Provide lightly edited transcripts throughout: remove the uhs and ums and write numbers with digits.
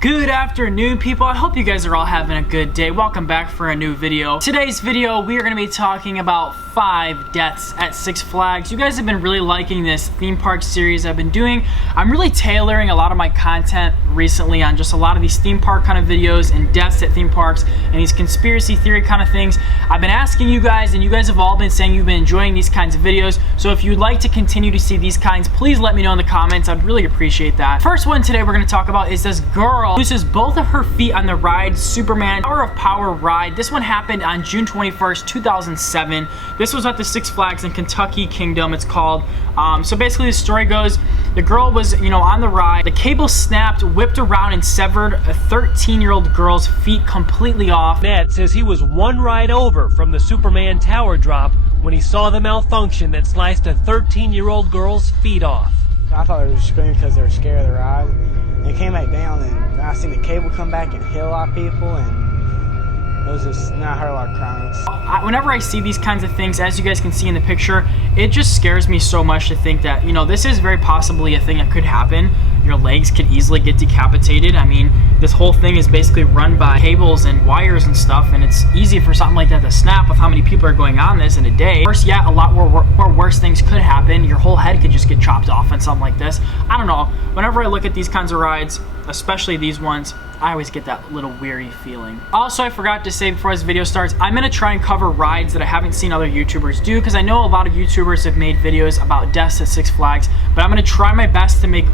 Good afternoon, people. I hope you guys are all having a good day. Welcome back for a new video. Today's video, we are going to be talking about 5 deaths at Six Flags. You guys have been really liking this theme park series I've been doing. I'm really tailoring a lot of my content recently on just a lot of these theme park kind of videos and deaths at theme parks and these conspiracy theory kind of things. I've been asking you guys, and you guys have all been saying you've been enjoying these kinds of videos. So if you'd like to continue to see these kinds, please let me know in the comments. I'd really appreciate that. First one today we're going to talk about is this girl loses both of her feet on the ride Superman Tower of Power ride. This one happened on June 21st, 2007. This was at the Six Flags in Kentucky Kingdom, it's called. So basically the story goes, the girl was, on the ride. The cable snapped, whipped around, and severed a 13-year-old girl's feet completely off. Ned says he was one ride over from the Superman Tower drop when he saw the malfunction that sliced a 13-year-old girl's feet off. I thought they were screaming because they were scared of the ride. And it came back down, and I seen the cable come back and hit a lot of people, and it was just, I heard a lot of crying. Whenever I see these kinds of things, as you guys can see in the picture, it just scares me so much to think that, this is very possibly a thing that could happen. Your legs could easily get decapitated. I mean, this whole thing is basically run by cables and wires and stuff, and it's easy for something like that to snap with how many people are going on this in a day. Of course, yeah, a lot more worse things could happen. Your whole head could just get chopped off on something like this. I don't know. Whenever I look at these kinds of rides, especially these ones, I always get that little weary feeling. Also, I forgot to say before this video starts, I'm gonna try and cover rides that I haven't seen other YouTubers do, because I know a lot of YouTubers have made videos about deaths at Six Flags, but I'm gonna try my best to make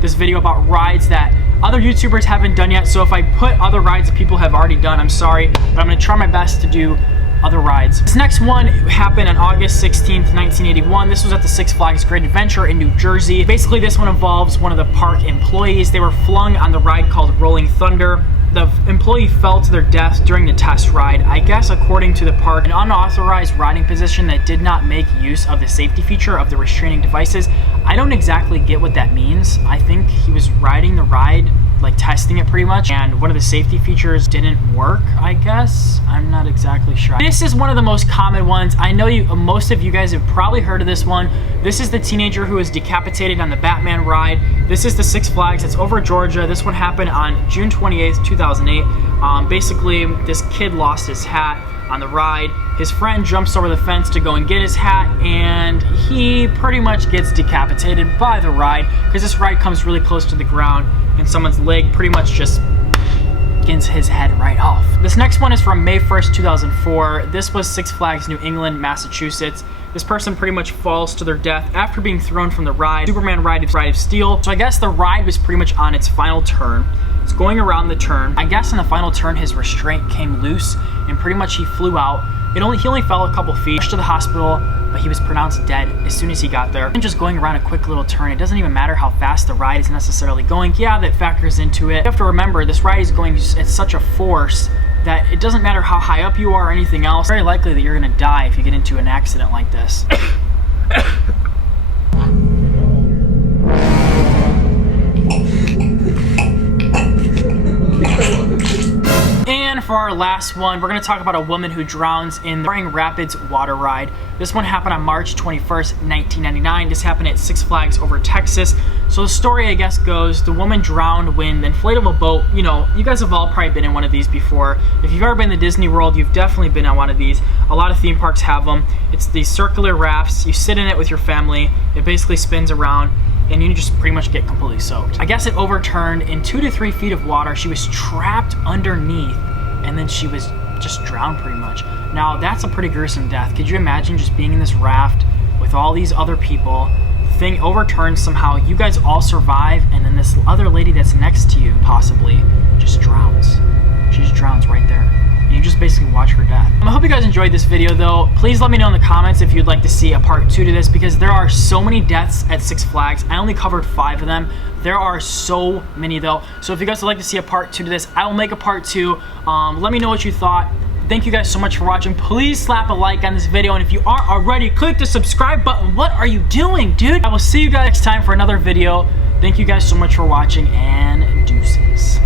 this video about rides that other YouTubers haven't done yet. So if I put other rides that people have already done, I'm sorry, but I'm gonna try my best to do other rides. This next one happened on August 16th, 1981. This was at the Six Flags Great Adventure in New Jersey. Basically, this one involves one of the park employees. They were flung on the ride called Rolling Thunder. The employee fell to their death during the test ride. I guess according to the park, an unauthorized riding position that did not make use of the safety feature of the restraining devices. I don't exactly get what that means. I think he was riding the ride, like testing it pretty much, and one of the safety features didn't work, I guess. I'm not exactly sure. This is one of the most common ones. I know most of you guys have probably heard of this one. This is the teenager who was decapitated on the Batman ride. This is the Six Flags. It's over Georgia. This one happened on June 28th, 2008. Basically, this kid lost his hat on the ride. His friend jumps over the fence to go and get his hat, and he pretty much gets decapitated by the ride, because this ride comes really close to the ground, and someone's leg pretty much just gets his head right off. This next one is from May 1st, 2004. This was Six Flags New England, Massachusetts. This person pretty much falls to their death after being thrown from the ride. Superman ride of steel. So I guess the ride was pretty much on its final turn. It's going around the turn. I guess in the final turn, his restraint came loose, and pretty much he flew out. He only fell a couple feet, rushed to the hospital, but he was pronounced dead as soon as he got there. And just going around a quick little turn, it doesn't even matter how fast the ride is necessarily going. Yeah, that factors into it. You have to remember, this ride is going at such a force that it doesn't matter how high up you are or anything else. It's very likely that you're gonna die if you get into an accident like this. And for our last one, we're going to talk about a woman who drowns in the Grand Rapids water ride. This one happened on March 21st, 1999. This happened at Six Flags over Texas. So the story, I guess, goes, the woman drowned when the inflatable boat, you guys have all probably been in one of these before. If you've ever been to Disney World, you've definitely been on one of these. A lot of theme parks have them. It's these circular rafts. You sit in it with your family. It basically spins around, and you just pretty much get completely soaked. I guess it overturned in 2 to 3 feet of water. She was trapped underneath, and then she was just drowned pretty much. Now, that's a pretty gruesome death. Could you imagine just being in this raft with all these other people? The thing overturns somehow, you guys all survive, and then this other lady that's next to you, possibly, just drowns. She just drowns right there. And you just basically watch her death. I hope you guys enjoyed this video, though. Please let me know in the comments if you'd like to see a part 2 to this, because there are so many deaths at Six Flags. I only covered 5 of them. There are so many, though. So if you guys would like to see a part 2 to this, I will make a part 2. Let me know what you thought. Thank you guys so much for watching. Please slap a like on this video, and if you aren't already, click the subscribe button. What are you doing, dude? I will see you guys next time for another video. Thank you guys so much for watching, and deuces.